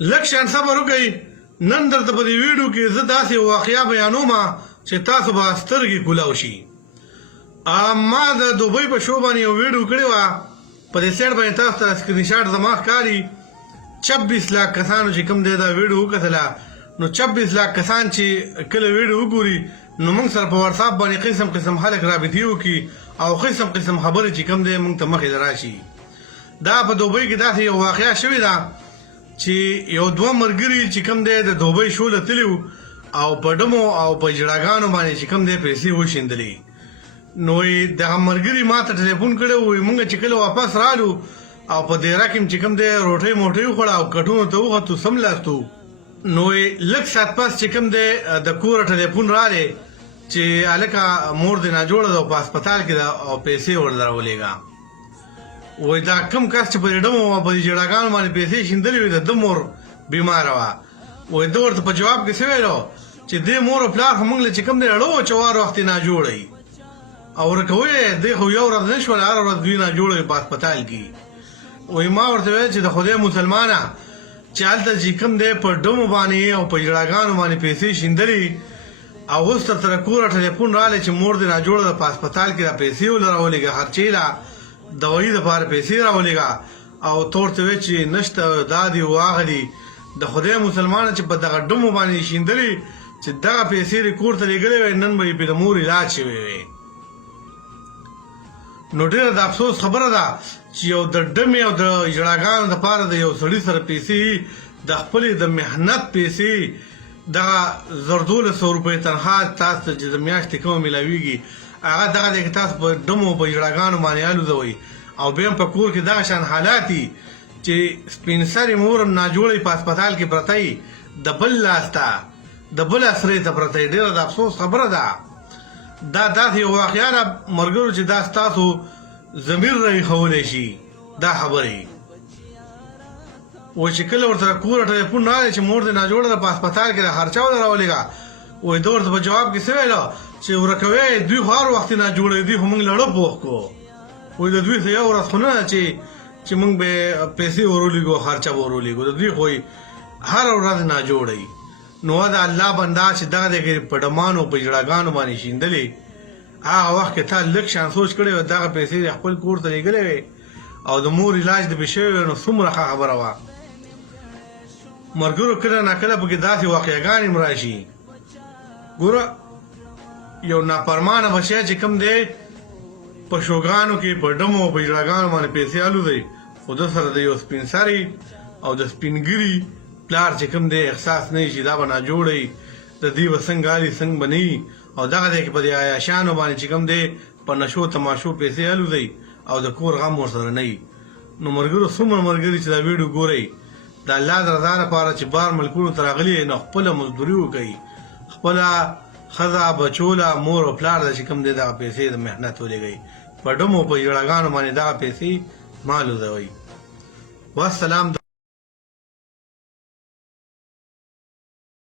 لږ شان صبر وکئ. نن درته په دې ویډیو کې زه داسې واقعه بیانوم چې تاسو به سترګې کولاو شي. ما د دوبۍ په شو باندې یو ویډیو کړې وه. په دې سایډ باندې تاسو ته سکرین شاټ زما ښکاري. 26 لاک کسانو چې کوم دی دا ویډیو وکتله، نو 26 لاک کسان چې کله ویډیو وګوري نو موږ سره په واتساپ باندې قسم قسم خلک رابطې وکړي او قسم قسم خبرې چې کوم دی موږ ته مخې ته راشي. دا په دوبۍ کې داسې یو واقعه شوې ده چې یو دوه ملګري چې کوم دی د دوبۍ شو له تلي وو او په ډمو او په جړاګانو باندې چې کوم دی پیسې وشیندلې. نو دغه ملګري ما ته ټلیفون کړی و، موږ چې کله واپس رالو او په دیره کې چې کوم دی روټۍ موټۍ وخوړه او کټونو ته وختو سملاستو. نو لږ ساعت پس چې کوم دی د کوره ټلیفون راغی چې هلکه مور دې ناجوړه ده او په هسپتال کې ده او پیسې ورله راولېږه. وایي دا کوم کس چې په دې ډمو او په دې جړاګانو باندې پیسې شیندلې وې د ده مور بیماره وه. وایي ده ورته په جواب کې څه ویلو چې دې مور او پلار خو موږ له چې کوم دی اړو چې وار وخت یې ناجوړه وي او ورکه ویې دی خو یو ورځ نه شوله، هره ورځ دوی ناجوړه وي په هسپتال کې. وایي ما ورته ویل چې د خدای مسلمانه چې هلته چې کوم دی په ډمو باندې او په جړاګانو باندې پیسې شیندلې او اوس تر تر کوره ټلیفون راغلی چې مور دې ناجوړه ده په هسپتال کې دا پیسې ولله راولېږه، خرچې له دوایي دپاره پیسې راولېږه او ته ورته وایې چې نشته دا دي واغلي. د خدای مسلمانه چې په دغه ډمو باندې شیندلې چې دغه پیسې دې کور ته لېږلې وی نن به یې پرې د مور علاج شوی وی. نو ډېره د افسوس خبره ده چې یو د ډمې او د جړاګانو دپاره د یو سړي سره پیسې د خپلې د محنت پیسې دغه 1200 روپۍ تنخوا تاسو ته چې د میاشتې کومه میلاویږي هغه دغه دی که تاسو په ډمو په جړاګانو باندې الوزوئ او بیا هم په کور کې دغه شان حالات دي چې سپین سرې مور هم ناجوړه په هسپتال کې پرته وي د بل لاس ته د بل اسرې ته پرته وي. ډېره د افسوس خبره ده. دا داسې یو واقعه ده ملګرو چې دا ستاسو ضمیر راویښولی شي دا خبرې. وایي چې کله ورته کوره ټلیفون راغی چې مور دې ناجوړه ده په هسپتال کې د خرچه ولله راولېږه. وایي ده ورته په جواب کې څه ویله چې ورکه ویې دوی خو هر وخت یې ناجوړه وي، دوی خو موږ لړه پوخ کړو. وایي د دوی خو یو ورځ خو نه ده چې موږ به پیسې ورولېږو خرچه به ورولېږو، د دوی خو هره ورځ ناجوړه وي. نو د الله بنده چې دغه دی په ډمانو په جړاګانو باندې شیندلې هغه وخت کې تا لږ شان سوچ کړی وی دغه پیسې د خپل کور ته لېږلې وی او د مور علاج دې پې شوی وی نو څومره ښه خبره وه. ملګرو کله ناکله پکې داسې واقعګانې هم راشي. ګوره یو نافرمانه بچی چې کوم دی په شوګانو کې په ډمو او په جړاګانو باندې پیسې الوزوي خو ده سره د یو سپین سري او د سپینګري پلار چې کوم دی احساس نه وي چې دا به ناجوړه وي د دوی به څنګه الي څنګه به نه وي او دغه دی که په دې عیاشانو باندې چې کوم دی په نشو تماشو پیسې الوزوي او د کور غم ورسره نه وي. نو ملګرو څومره ملګري چې دا ویډیو ګورئ د الله د رضا لپاره چې بار ملکونو ته راغلي نو خپله مزدوري وکړئ، خپله ښځه بچو له مور او پلار ته چې کوم دی دغه پیسې د محنت ولېږئ، په ډمو په جړاګانو باندې دغه پیسې مه الوزوئ. والسلام.